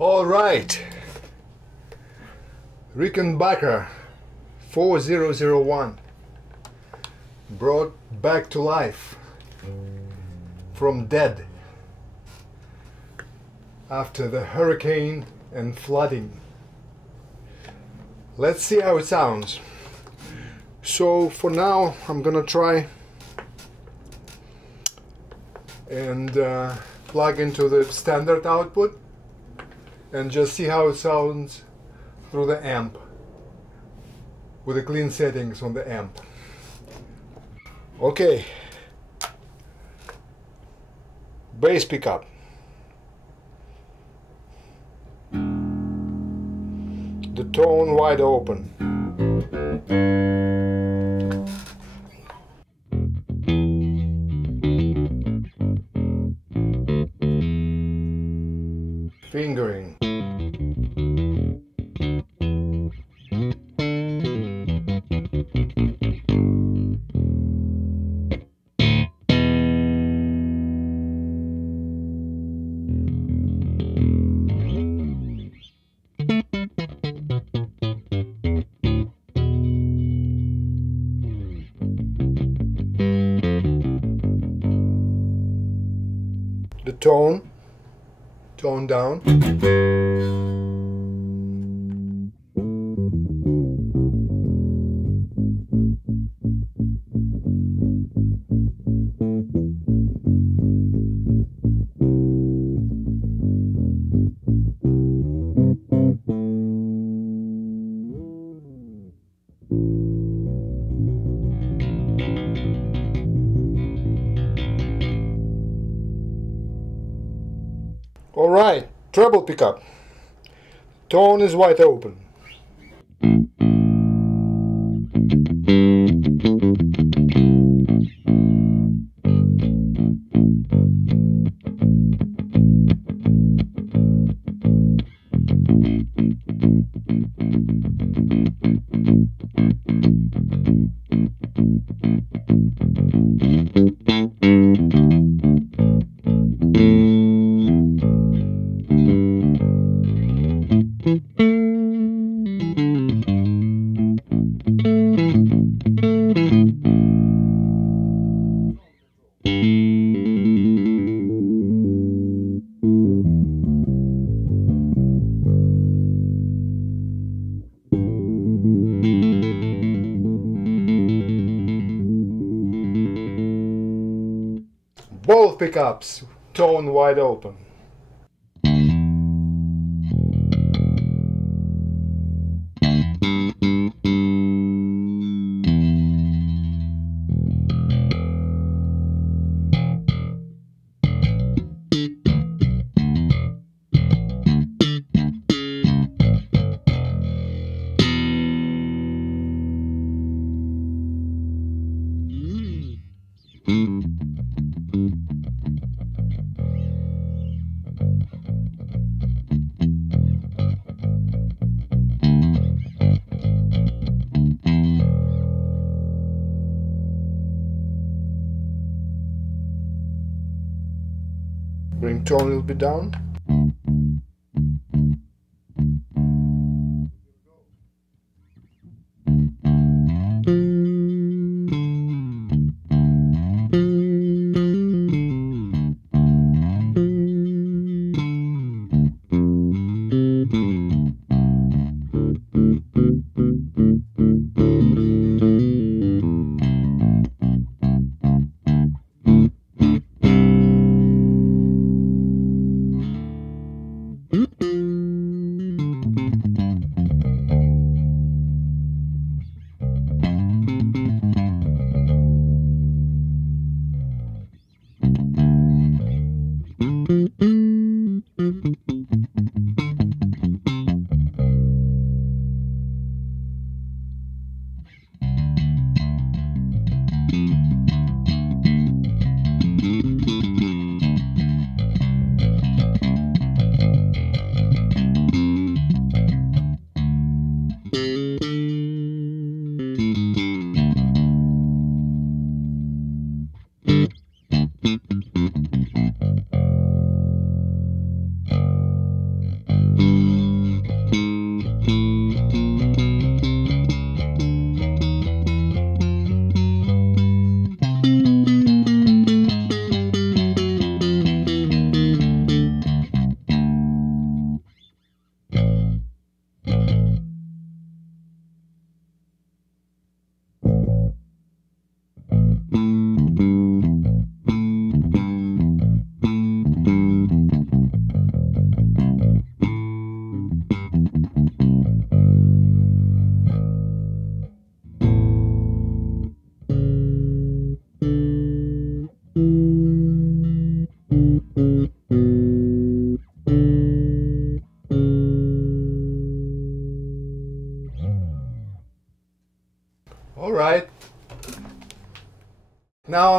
All right, Rickenbacker 4001 brought back to life from dead after the hurricane and flooding. Let's see how it sounds. So for now I'm gonna try and plug into the standard output and just see how it sounds through the amp with the clean settings on the amp. Okay, bass pickup, the tone wide open, fingering, the tone down, all right, treble pickup, tone is wide open, both pickups tone wide open. Bring tone a little bit down.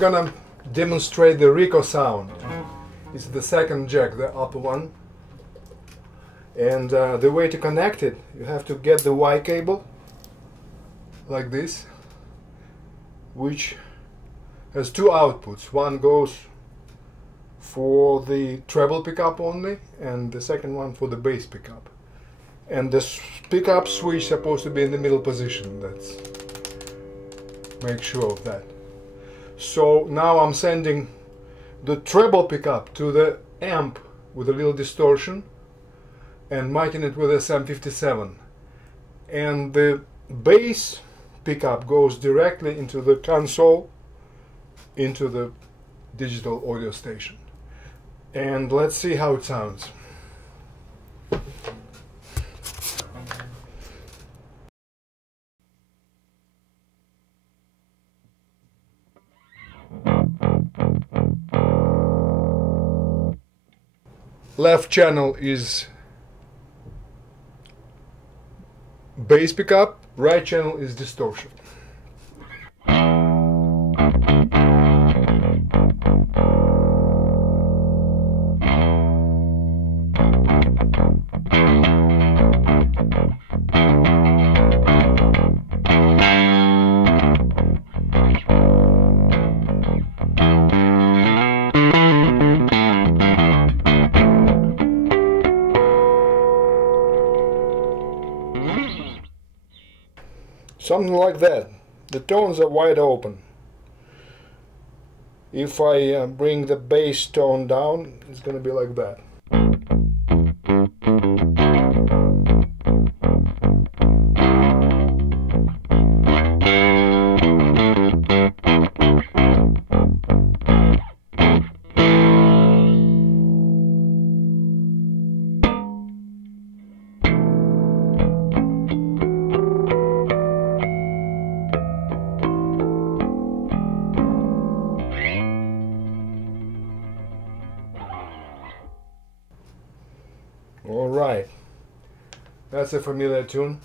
gonna demonstrate the Rico sound. It's the second jack, the upper one. And the way to connect it, you have to get the Y cable like this, which has two outputs. One goes for the treble pickup only, and the second one for the bass pickup. And the pickup switch is supposed to be in the middle position. Let's make sure of that. So now I'm sending the treble pickup to the amp with a little distortion and miking it with a SM57. And the bass pickup goes directly into the console, into the digital audio station. And let's see how it sounds. Left channel is bass pickup, right channel is distortion. Something like that. The tones are wide open. If I bring the bass tone down, it's going to be like that. All right, that's a familiar tune.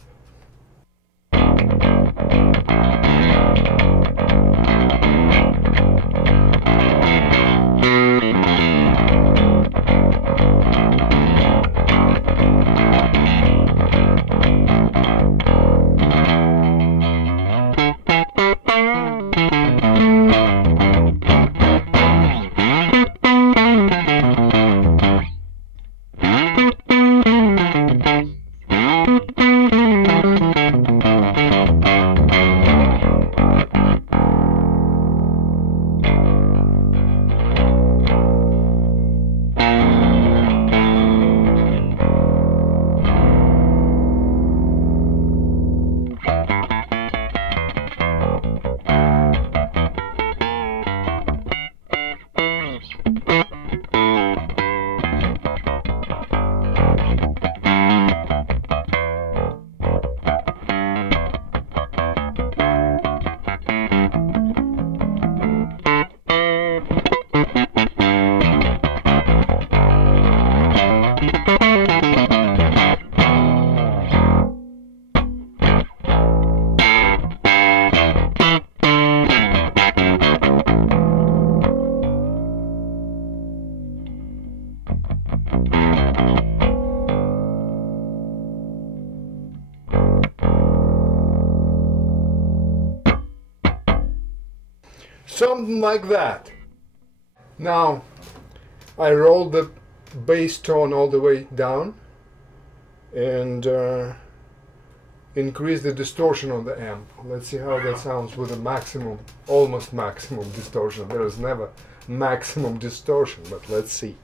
Something like that. Now I roll the bass tone all the way down and increase the distortion on the amp. Let's see how that sounds with a maximum, almost maximum distortion. There is never maximum distortion, but let's see.